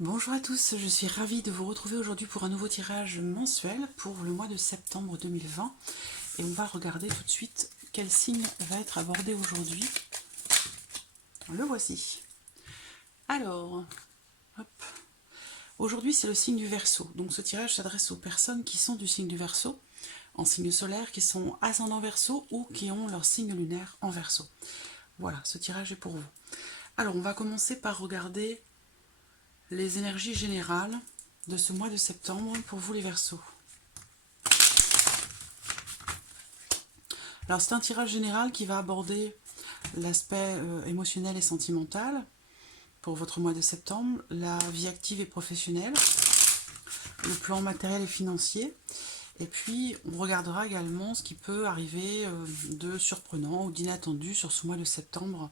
Bonjour à tous, je suis ravie de vous retrouver aujourd'hui pour un nouveau tirage mensuel pour le mois de septembre 2020 et on va regarder tout de suite quel signe va être abordé aujourd'hui. Le voici. Alors, hop. Aujourd'hui c'est le signe du Verseau, donc ce tirage s'adresse aux personnes qui sont du signe du Verseau, en signe solaire, qui sont ascendant Verseau ou qui ont leur signe lunaire en Verseau. Voilà, ce tirage est pour vous. Alors on va commencer par regarder les énergies générales de ce mois de septembre pour vous les Verseaux. Alors c'est un tirage général qui va aborder l'aspect émotionnel et sentimental pour votre mois de septembre, la vie active et professionnelle, le plan matériel et financier, et puis on regardera également ce qui peut arriver de surprenant ou d'inattendu sur ce mois de septembre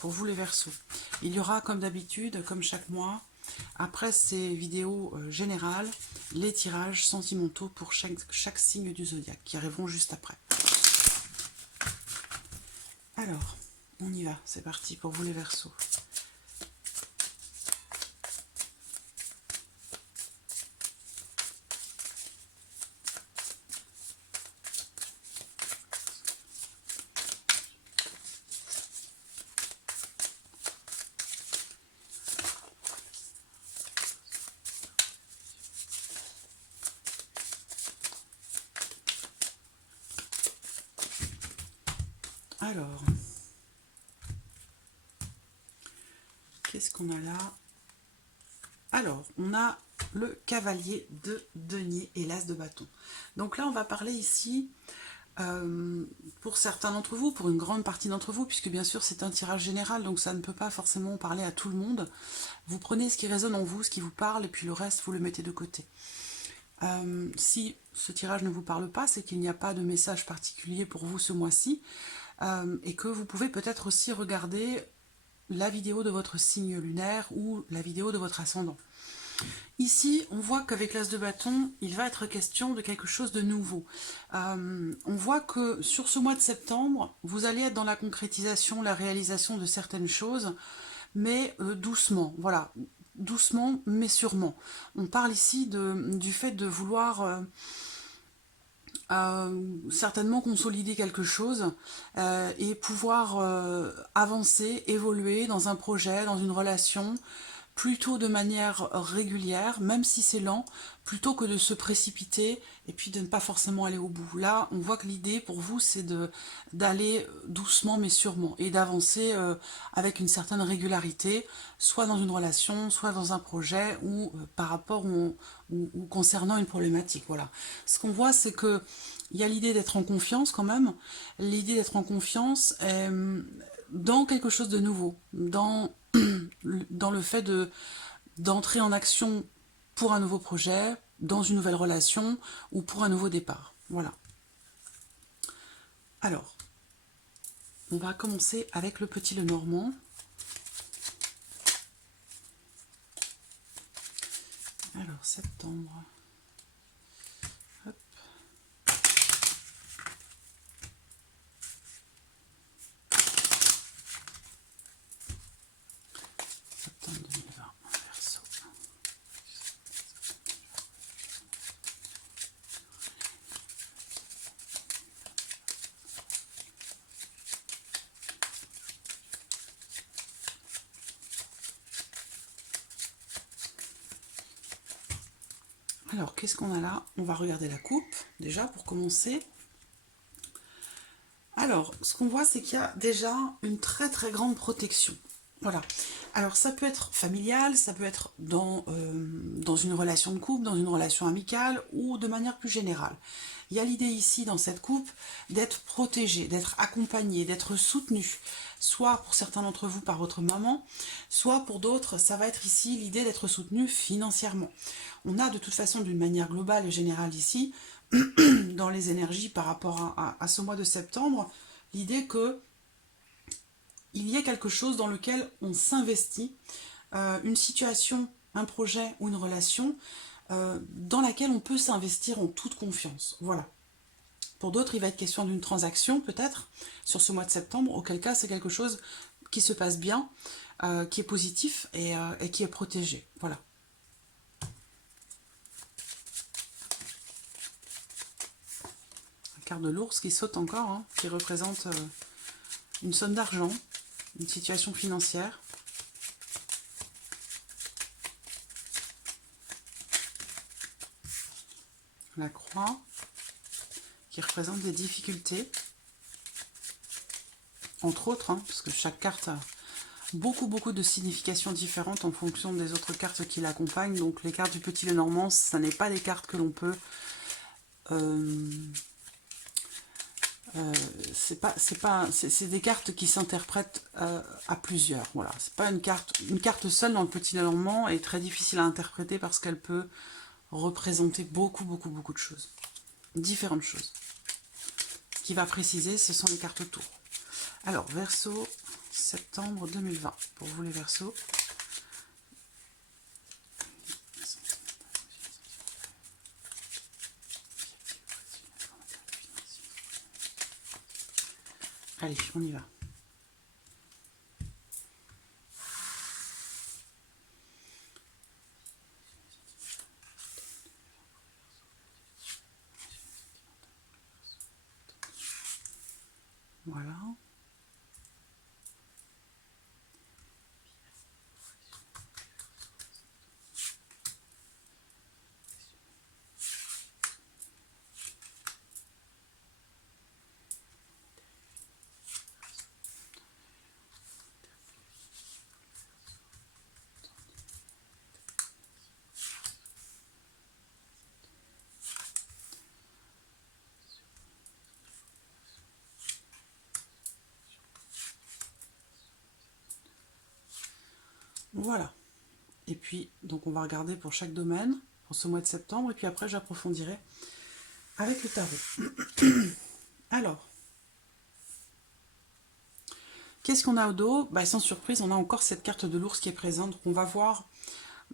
pour vous les Verseaux. Il y aura comme d'habitude, comme chaque mois, après ces vidéos générales, les tirages sentimentaux pour chaque signe du zodiaque qui arriveront juste après. Alors, on y va, c'est parti pour vous les Verseaux. Alors, qu'est-ce qu'on a là? Alors, on a le cavalier de denier et l'as de bâton. Donc là, on va parler ici, pour certains d'entre vous, pour une grande partie d'entre vous, puisque bien sûr c'est un tirage général, donc ça ne peut pas forcément parler à tout le monde. Vous prenez ce qui résonne en vous, ce qui vous parle, et puis le reste, vous le mettez de côté. Si ce tirage ne vous parle pas, c'est qu'il n'y a pas de message particulier pour vous ce mois-ci, et que vous pouvez peut-être aussi regarder la vidéo de votre signe lunaire ou la vidéo de votre ascendant. Ici, on voit qu'avec l'as de bâton, il va être question de quelque chose de nouveau. On voit que sur ce mois de septembre, vous allez être dans la concrétisation, la réalisation de certaines choses, mais doucement, voilà, doucement mais sûrement. On parle ici du fait de vouloir certainement consolider quelque chose et pouvoir avancer, évoluer dans un projet, dans une relation, plutôt de manière régulière, même si c'est lent, plutôt que de se précipiter et puis de ne pas forcément aller au bout. Là, on voit que l'idée pour vous, c'est d'aller doucement mais sûrement et d'avancer avec une certaine régularité, soit dans une relation, soit dans un projet ou par rapport ou concernant une problématique. Voilà. Ce qu'on voit, c'est que il y a l'idée d'être en confiance quand même, l'idée d'être en confiance dans quelque chose de nouveau, dans le fait d'entrer en action pour un nouveau projet, dans une nouvelle relation ou pour un nouveau départ. Voilà. Alors, on va commencer avec le petit Lenormand. Alors, septembre. Hop. Septembre 2020, Verseau. Alors, qu'est-ce qu'on a là? On va regarder la coupe, déjà, pour commencer. Alors, ce qu'on voit, c'est qu'il y a déjà une très très grande protection. Voilà. Alors, ça peut être familial, ça peut être dans une relation de couple, dans une relation amicale ou de manière plus générale. Il y a l'idée ici, dans cette coupe, d'être protégé, d'être accompagné, d'être soutenu. Soit pour certains d'entre vous par votre maman, soit pour d'autres, ça va être ici l'idée d'être soutenu financièrement. On a de toute façon, d'une manière globale et générale ici, dans les énergies par rapport à ce mois de septembre, l'idée que il y ait quelque chose dans lequel on s'investit, une situation, un projet ou une relation dans laquelle on peut s'investir en toute confiance. Voilà. Pour d'autres, il va être question d'une transaction peut-être sur ce mois de septembre, auquel cas c'est quelque chose qui se passe bien, qui est positif et qui est protégé. Voilà. La carte de l'ours qui saute encore, hein, qui représente une somme d'argent, une situation financière. La croix qui représente des difficultés, entre autres, hein, parce que chaque carte a beaucoup de significations différentes en fonction des autres cartes qui l'accompagnent. Donc les cartes du Petit Lenormand, ça n'est pas des cartes que l'on peut... c'est des cartes qui s'interprètent à plusieurs. Voilà, c'est pas une carte seule dans le Petit Lenormand est très difficile à interpréter parce qu'elle peut représenter beaucoup de choses, différentes choses. Ce qui va préciser, ce sont les cartes tours. Alors, Verseau, septembre 2020, pour vous les Verseaux. Allez, on y va. Voilà. Voilà. Et puis, donc on va regarder pour chaque domaine, pour ce mois de septembre, et puis après j'approfondirai avec le tarot. Alors, qu'est-ce qu'on a au dos? Sans surprise, on a encore cette carte de l'ours qui est présente. Donc on va voir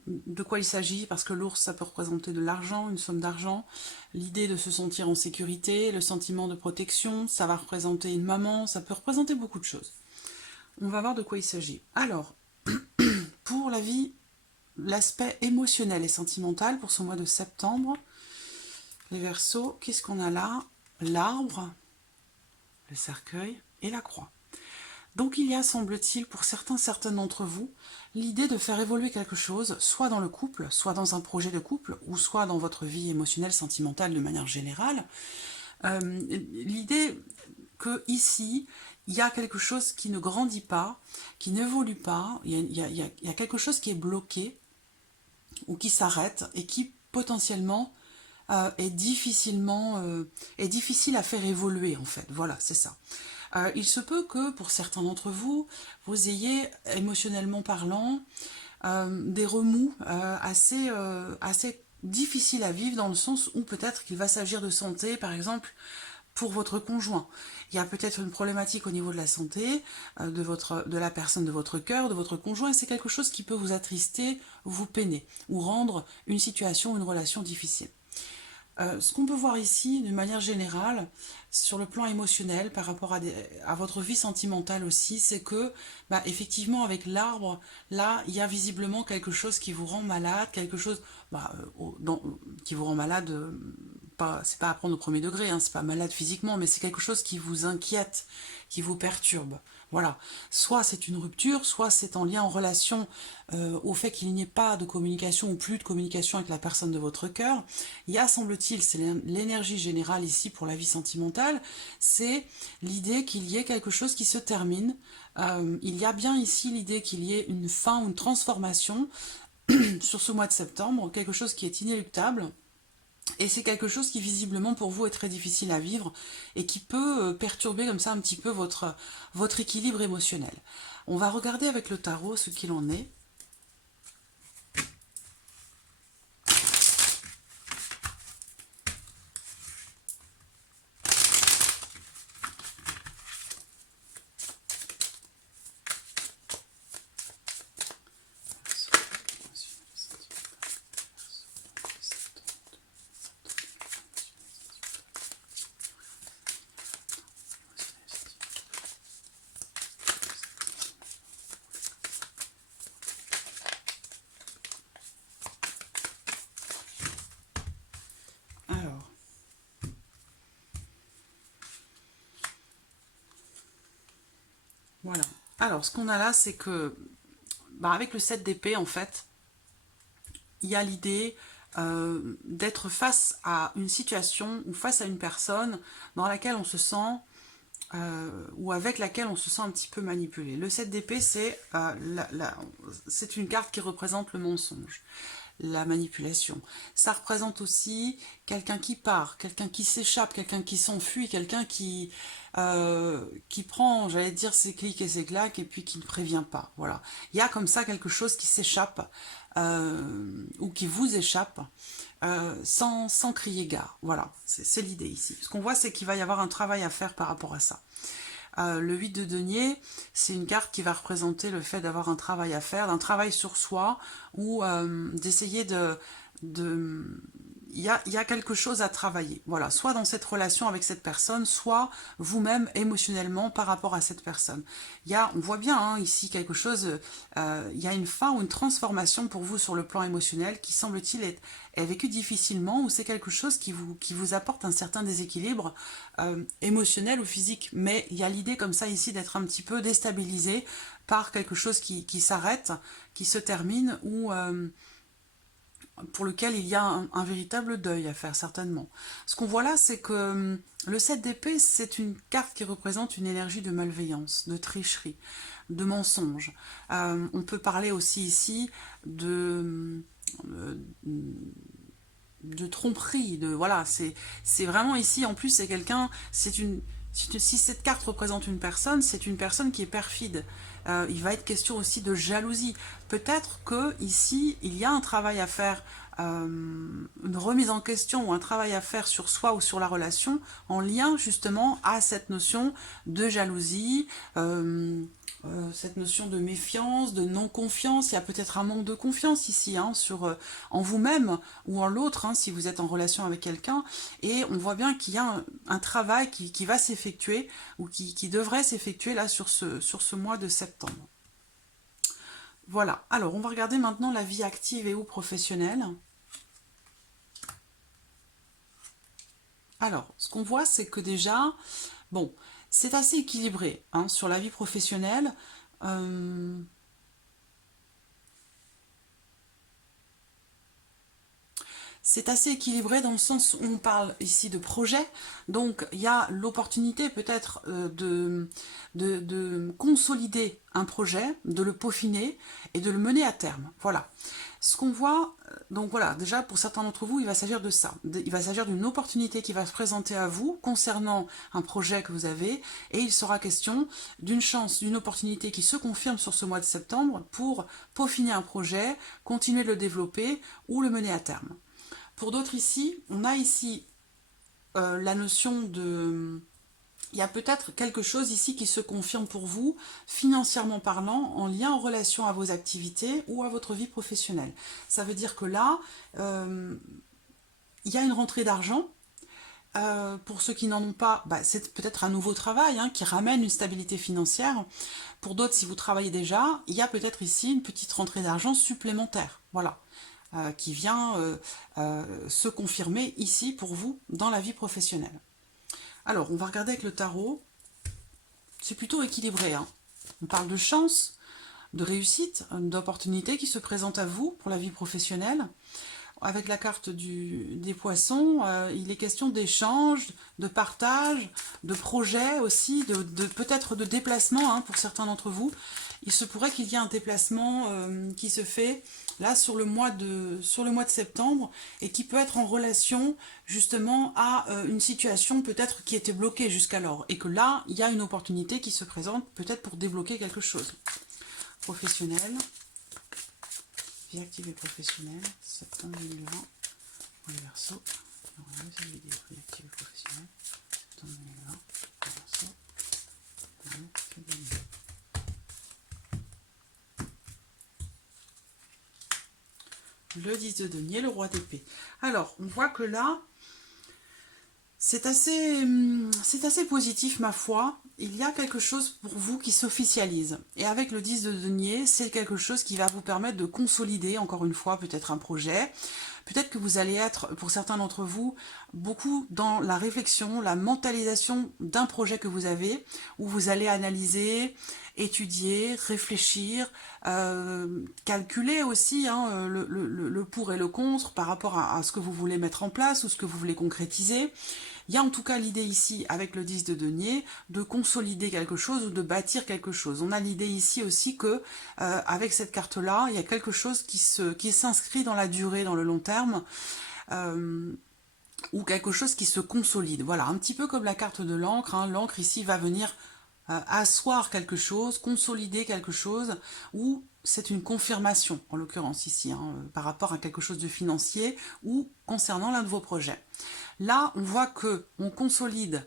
de quoi il s'agit, parce que l'ours, ça peut représenter de l'argent, une somme d'argent, l'idée de se sentir en sécurité, le sentiment de protection, ça va représenter une maman, ça peut représenter beaucoup de choses. On va voir de quoi il s'agit. Alors, pour la vie, l'aspect émotionnel et sentimental pour ce mois de septembre, les Verseaux, qu'est-ce qu'on a là? L'arbre, le cercueil et la croix. Donc il y a, semble-t-il, pour certains d'entre vous, l'idée de faire évoluer quelque chose, soit dans le couple, soit dans un projet de couple, ou soit dans votre vie émotionnelle, sentimentale de manière générale. L'idée que ici, il y a quelque chose qui ne grandit pas, qui n'évolue pas, il y a quelque chose qui est bloqué, ou qui s'arrête, et qui potentiellement est difficile à faire évoluer, en fait. Voilà, c'est ça. Il se peut que, pour certains d'entre vous, vous ayez, émotionnellement parlant, des remous assez difficiles à vivre, dans le sens où peut-être qu'il va s'agir de santé, par exemple, pour votre conjoint. Il y a peut-être une problématique au niveau de la santé, de la personne de votre cœur, de votre conjoint, et c'est quelque chose qui peut vous attrister, vous peiner, ou rendre une situation, une relation difficile. Ce qu'on peut voir ici, de manière générale, sur le plan émotionnel, par rapport à votre vie sentimentale aussi, c'est que, effectivement, avec l'arbre, là, il y a visiblement quelque chose qui vous rend malade, quelque chose qui vous rend malade, c'est pas à prendre au premier degré, hein, c'est pas malade physiquement, mais c'est quelque chose qui vous inquiète, qui vous perturbe. Voilà, soit c'est une rupture, soit c'est en lien, en relation au fait qu'il n'y ait pas de communication ou plus de communication avec la personne de votre cœur. Il y a, semble-t-il, c'est l'énergie générale ici pour la vie sentimentale, c'est l'idée qu'il y ait quelque chose qui se termine. Il y a bien ici l'idée qu'il y ait une fin ou une transformation sur ce mois de septembre, quelque chose qui est inéluctable. Et c'est quelque chose qui visiblement pour vous est très difficile à vivre et qui peut perturber comme ça un petit peu votre équilibre émotionnel. On va regarder avec le tarot ce qu'il en est. Alors, ce qu'on a là, c'est que, avec le 7 d'épée, en fait, il y a l'idée d'être face à une situation ou face à une personne dans laquelle on se sent, ou avec laquelle on se sent un petit peu manipulé. Le 7 d'épée, c'est une carte qui représente le mensonge, la manipulation. Ça représente aussi quelqu'un qui part, quelqu'un qui s'échappe, quelqu'un qui s'enfuit, quelqu'un qui prend, j'allais dire, ses clics et ses claques et puis qui ne prévient pas. Voilà. Il y a comme ça quelque chose qui s'échappe ou qui vous échappe sans crier gare. Voilà, c'est l'idée ici. Ce qu'on voit, c'est qu'il va y avoir un travail à faire par rapport à ça. Le 8 de denier, c'est une carte qui va représenter le fait d'avoir un travail à faire, d'un travail sur soi, ou d'essayer il y a quelque chose à travailler, voilà, soit dans cette relation avec cette personne, soit vous-même émotionnellement par rapport à cette personne. On voit bien hein, ici quelque chose, il y a une fin ou une transformation pour vous sur le plan émotionnel qui semble-t-il est vécu difficilement, ou c'est quelque chose qui vous apporte un certain déséquilibre émotionnel ou physique, mais il y a l'idée comme ça ici d'être un petit peu déstabilisé par quelque chose qui s'arrête, qui se termine, ou pour lequel il y a un véritable deuil à faire certainement. Ce qu'on voit là, c'est que le 7 d'épée, c'est une carte qui représente une énergie de malveillance, de tricherie, de mensonge. On peut parler aussi ici de tromperie, voilà, c'est vraiment ici, en plus, c'est quelqu'un, si cette carte représente une personne, c'est une personne qui est perfide. Il va être question aussi de jalousie. Peut-être que ici, il y a un travail à faire, une remise en question ou un travail à faire sur soi ou sur la relation, en lien justement à cette notion de jalousie, cette notion de méfiance, de non-confiance. Il y a peut-être un manque de confiance ici, hein, en vous-même ou en l'autre, hein, si vous êtes en relation avec quelqu'un. Et on voit bien qu'il y a un travail qui va s'effectuer, ou qui devrait s'effectuer là sur ce mois de septembre. Voilà, alors on va regarder maintenant la vie active et ou professionnelle. Alors, ce qu'on voit, c'est que déjà, bon, c'est assez équilibré hein, sur la vie professionnelle. C'est assez équilibré dans le sens où on parle ici de projet, donc il y a l'opportunité peut-être de consolider un projet, de le peaufiner et de le mener à terme. Voilà. Ce qu'on voit, donc voilà, déjà pour certains d'entre vous, il va s'agir de ça. Il va s'agir d'une opportunité qui va se présenter à vous concernant un projet que vous avez, et il sera question d'une chance, d'une opportunité qui se confirme sur ce mois de septembre pour peaufiner un projet, continuer de le développer ou le mener à terme. Pour d'autres ici, on a ici la notion de... Il y a peut-être quelque chose ici qui se confirme pour vous, financièrement parlant, en lien, en relation à vos activités ou à votre vie professionnelle. Ça veut dire que là, il y a une rentrée d'argent. Pour ceux qui n'en ont pas, c'est peut-être un nouveau travail hein, qui ramène une stabilité financière. Pour d'autres, si vous travaillez déjà, il y a peut-être ici une petite rentrée d'argent supplémentaire. Voilà. Qui vient se confirmer ici pour vous dans la vie professionnelle. Alors, on va regarder avec le tarot. C'est plutôt équilibré. Hein. On parle de chance, de réussite, d'opportunités qui se présentent à vous pour la vie professionnelle. Avec la carte des poissons, il est question d'échange, de partage, de projet aussi, peut-être de déplacement hein, pour certains d'entre vous. Il se pourrait qu'il y ait un déplacement qui se fait là sur le mois de septembre et qui peut être en relation justement à une situation peut-être qui était bloquée jusqu'alors. Et que là, il y a une opportunité qui se présente peut-être pour débloquer quelque chose. Professionnel. Vie active et professionnelle, septembre 2020, pour les Verseaux. Deuxième vidéo, vie active et professionnelle, septembre 2020, pour les Verseaux. Le 10 de denier, le roi d'épée. Alors, on voit que là, c'est assez positif, ma foi. Il y a quelque chose pour vous qui s'officialise. Et avec le 10 de denier, c'est quelque chose qui va vous permettre de consolider, encore une fois, peut-être un projet, Peut-être que vous allez être, pour certains d'entre vous, beaucoup dans la réflexion, la mentalisation d'un projet que vous avez, où vous allez analyser, étudier, réfléchir, calculer aussi hein, le pour et le contre par rapport à ce que vous voulez mettre en place ou ce que vous voulez concrétiser. Il y a en tout cas l'idée ici, avec le 10 de denier, de consolider quelque chose ou de bâtir quelque chose. On a l'idée ici aussi que, avec cette carte-là, il y a quelque chose qui s'inscrit dans la durée, dans le long terme, ou quelque chose qui se consolide. Voilà, un petit peu comme la carte de l'encre. Hein. L'encre ici va venir asseoir quelque chose, consolider quelque chose, ou c'est une confirmation, en l'occurrence ici, hein, par rapport à quelque chose de financier ou concernant l'un de vos projets. Là, on voit que on consolide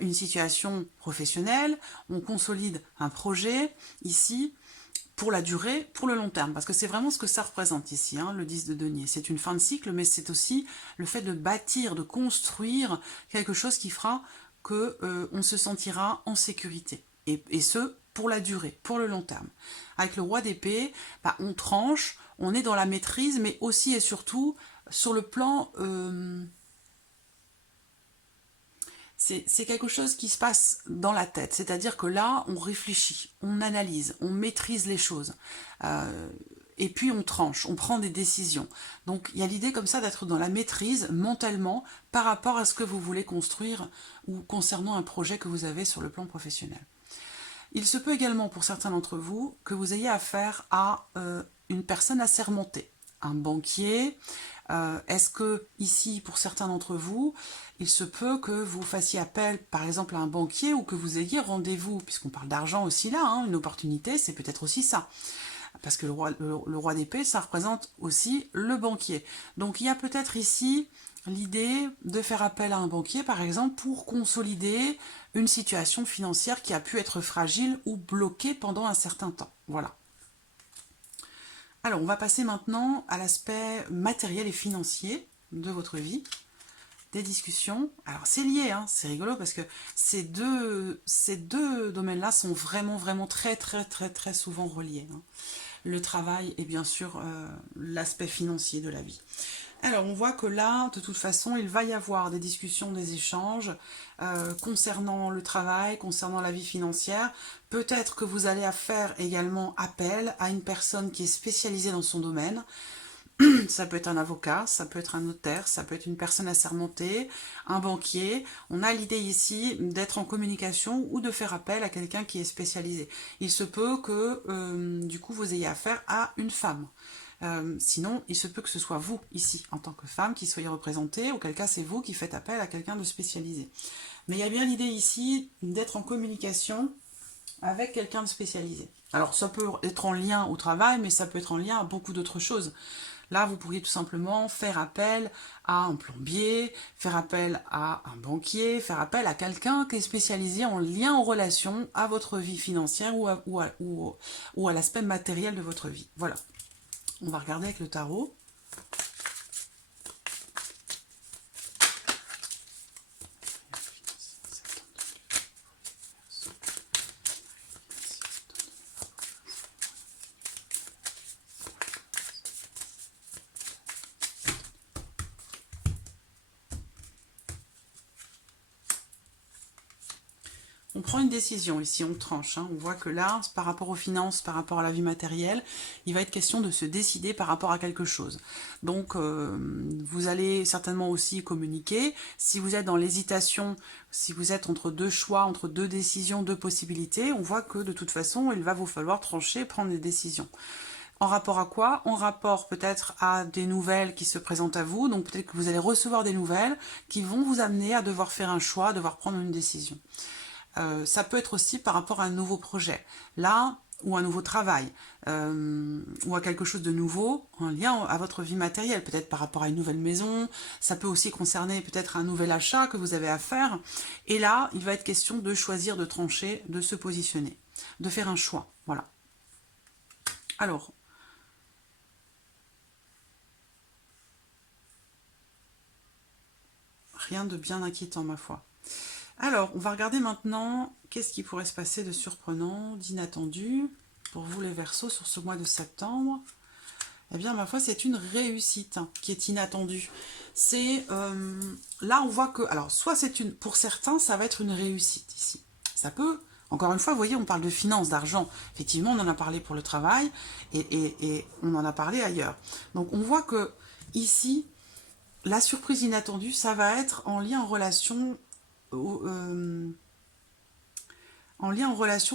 une situation professionnelle, on consolide un projet ici pour la durée, pour le long terme, parce que c'est vraiment ce que ça représente ici, hein, le 10 de denier. C'est une fin de cycle, mais c'est aussi le fait de bâtir, de construire quelque chose qui fera que on se sentira en sécurité. Et ce, pour la durée, pour le long terme. Avec le roi d'épée, bah, on tranche, on est dans la maîtrise, mais aussi et surtout sur le plan... c'est quelque chose qui se passe dans la tête, c'est-à-dire que là, on réfléchit, on analyse, on maîtrise les choses, et puis on tranche, on prend des décisions. Donc il y a l'idée comme ça d'être dans la maîtrise mentalement par rapport à ce que vous voulez construire ou concernant un projet que vous avez sur le plan professionnel. Il se peut également pour certains d'entre vous que vous ayez affaire à une personne assermentée, un banquier. Est-ce que ici, pour certains d'entre vous, il se peut que vous fassiez appel par exemple à un banquier ou que vous ayez rendez-vous, puisqu'on parle d'argent aussi là, hein, une opportunité, c'est peut-être aussi ça. Parce que le roi d'épée, ça représente aussi le banquier. Donc il y a peut-être ici l'idée de faire appel à un banquier, par exemple, pour consolider une situation financière qui a pu être fragile ou bloquée pendant un certain temps. Voilà. Alors, on va passer maintenant à l'aspect matériel et financier de votre vie, des discussions. Alors, c'est lié, hein, c'est rigolo parce que ces deux domaines-là sont vraiment très souvent reliés. Hein. Le travail et bien sûr l'aspect financier de la vie. Alors, on voit que là, de toute façon, il va y avoir des discussions, des échanges concernant le travail, concernant la vie financière. Peut-être que vous allez faire également appel à une personne qui est spécialisée dans son domaine. Ça peut être un avocat, ça peut être un notaire, ça peut être une personne assermentée, un banquier. On a l'idée ici d'être en communication ou de faire appel à quelqu'un qui est spécialisé. Il se peut que, du coup, vous ayez affaire à une femme. Sinon, il se peut que ce soit vous, ici, en tant que femme, qui soyez représentée, auquel cas c'est vous qui faites appel à quelqu'un de spécialisé. Mais il y a bien l'idée ici d'être en communication avec quelqu'un de spécialisé. Alors, ça peut être en lien au travail, mais ça peut être en lien à beaucoup d'autres choses. Là, vous pourriez tout simplement faire appel à un plombier, faire appel à un banquier, faire appel à quelqu'un qui est spécialisé en lien en relation à votre vie financière ou à l'aspect matériel de votre vie. Voilà. On va regarder avec le tarot. On prend une décision ici, on tranche. Hein. On voit que là, par rapport aux finances, par rapport à la vie matérielle, il va être question de se décider par rapport à quelque chose. Donc, vous allez certainement aussi communiquer. Si vous êtes dans l'hésitation, si vous êtes entre deux choix, entre deux décisions, deux possibilités, on voit que de toute façon, il va vous falloir trancher, prendre des décisions. En rapport à quoi? En rapport peut-être à des nouvelles qui se présentent à vous. Donc peut-être que vous allez recevoir des nouvelles qui vont vous amener à devoir faire un choix, à devoir prendre une décision. Ça peut être aussi par rapport à un nouveau projet, là, ou un nouveau travail, ou à quelque chose de nouveau en lien à votre vie matérielle, peut-être par rapport à une nouvelle maison, ça peut aussi concerner peut-être un nouvel achat que vous avez à faire, et là, il va être question de choisir, de trancher, de se positionner, de faire un choix, voilà. Alors, rien de bien inquiétant, ma foi. Alors, on va regarder maintenant qu'est-ce qui pourrait se passer de surprenant, d'inattendu pour vous les Verseaux sur ce mois de septembre. eh bien, ma foi, c'est une réussite qui est inattendue. C'est là, on voit que, alors, soit c'est une, pour certains, ça va être une réussite ici. Ça peut, encore une fois, vous voyez, on parle de finances, d'argent. Effectivement, on en a parlé pour le travail et on en a parlé ailleurs. Donc, on voit que ici, la surprise inattendue, ça va être en lien en relation,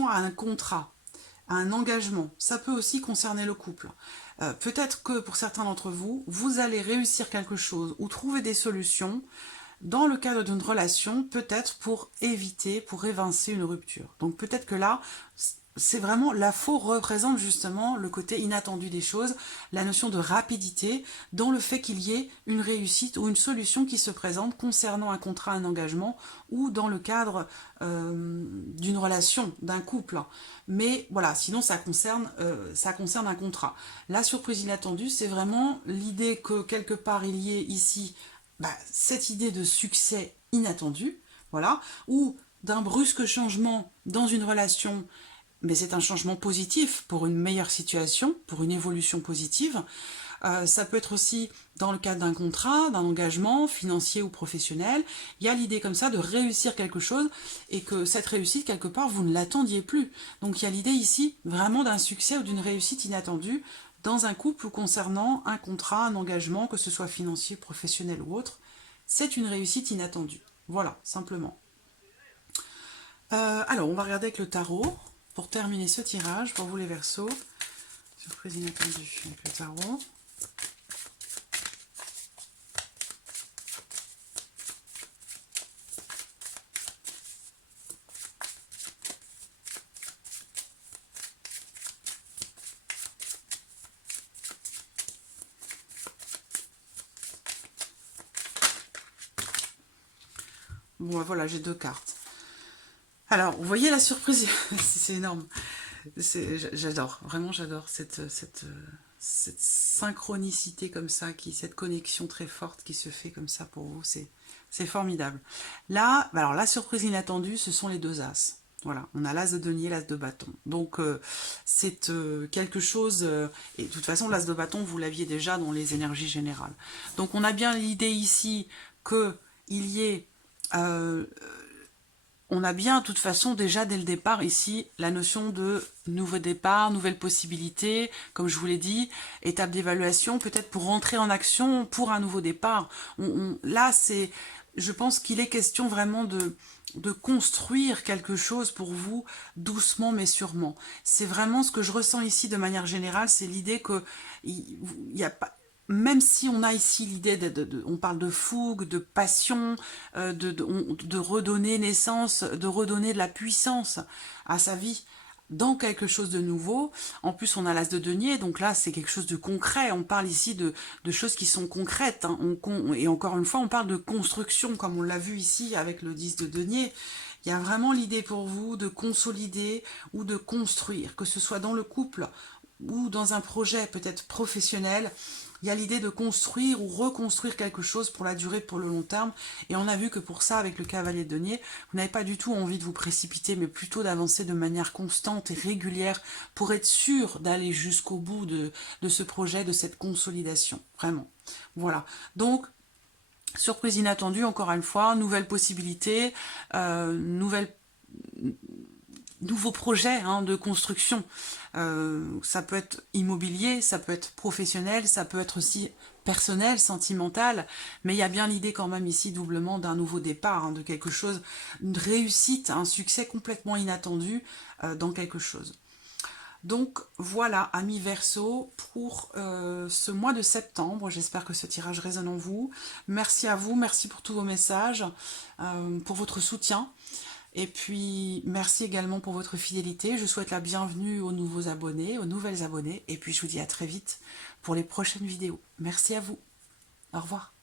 à un contrat, à un engagement. Ça peut aussi concerner le couple. Peut-être que pour certains d'entre vous, vous allez réussir quelque chose ou trouver des solutions dans le cadre d'une relation, peut-être pour éviter, pour évincer une rupture. Donc peut-être que là, c'est vraiment, la faux représente justement le côté inattendu des choses, la notion de rapidité dans le fait qu'il y ait une réussite ou une solution qui se présente concernant un contrat, un engagement ou dans le cadre d'une relation, d'un couple. Mais voilà, sinon ça concerne un contrat. La surprise inattendue, c'est vraiment l'idée que quelque part il y ait ici cette idée de succès inattendu, voilà, ou d'un brusque changement dans une relation, mais c'est un changement positif pour une meilleure situation, pour une évolution positive. Ça peut être aussi dans le cadre d'un contrat, d'un engagement financier ou professionnel. Il y a l'idée comme ça de réussir quelque chose et que cette réussite, quelque part, vous ne l'attendiez plus. Donc il y a l'idée ici vraiment d'un succès ou d'une réussite inattendue dans un couple ou concernant un contrat, un engagement, que ce soit financier, professionnel ou autre. C'est une réussite inattendue. Voilà, simplement. Alors, on va regarder avec le tarot pour terminer ce tirage, pour vous les Verseaux. Surprise inattendue avec le tarot. Bon, voilà, j'ai 2 cartes. Alors, vous voyez la surprise, c'est énorme. J'adore, vraiment j'adore cette synchronicité comme ça, cette connexion très forte qui se fait comme ça pour vous, c'est formidable. Là, alors la surprise inattendue, ce sont les 2 as. Voilà, on a l'as de denier, l'as de bâton. Donc c'est quelque chose, et de toute façon l'as de bâton, vous l'aviez déjà dans les énergies générales. Donc on a bien l'idée ici qu'il y ait... on a bien, de toute façon, déjà dès le départ, ici, la notion de nouveau départ, nouvelle possibilité, comme je vous l'ai dit, étape d'évaluation, peut-être pour rentrer en action pour un nouveau départ. Là, je pense qu'il est question vraiment de construire quelque chose pour vous, doucement mais sûrement. C'est vraiment ce que je ressens ici de manière générale, c'est l'idée que il n'y a pas... Même si on a ici l'idée, on parle de fougue, de passion, de redonner naissance, de redonner de la puissance à sa vie dans quelque chose de nouveau. En plus, on a l'as de denier, donc là, c'est quelque chose de concret. On parle ici de choses qui sont concrètes. Hein. Et encore une fois, on parle de construction, comme on l'a vu ici avec le 10 de denier. Il y a vraiment l'idée pour vous de consolider ou de construire, que ce soit dans le couple ou dans un projet peut-être professionnel. Il y a l'idée de construire ou reconstruire quelque chose pour la durée, pour le long terme. Et on a vu que pour ça, avec le cavalier de denier, vous n'avez pas du tout envie de vous précipiter, mais plutôt d'avancer de manière constante et régulière pour être sûr d'aller jusqu'au bout de ce projet, de cette consolidation. Vraiment. Voilà. Donc, surprise inattendue, encore une fois, nouvelle possibilité, nouveau projet de construction. Ça peut être immobilier, ça peut être professionnel, ça peut être aussi personnel, sentimental, mais il y a bien l'idée quand même ici doublement d'un nouveau départ, de quelque chose, une réussite, un succès complètement inattendu dans quelque chose. Donc voilà, amis Verseau, pour ce mois de septembre. J'espère que ce tirage résonne en vous. Merci à vous, merci pour tous vos messages, pour votre soutien. Et puis, merci également pour votre fidélité. Je souhaite la bienvenue aux nouveaux abonnés, aux nouvelles abonnées. Et puis, je vous dis à très vite pour les prochaines vidéos. Merci à vous. Au revoir.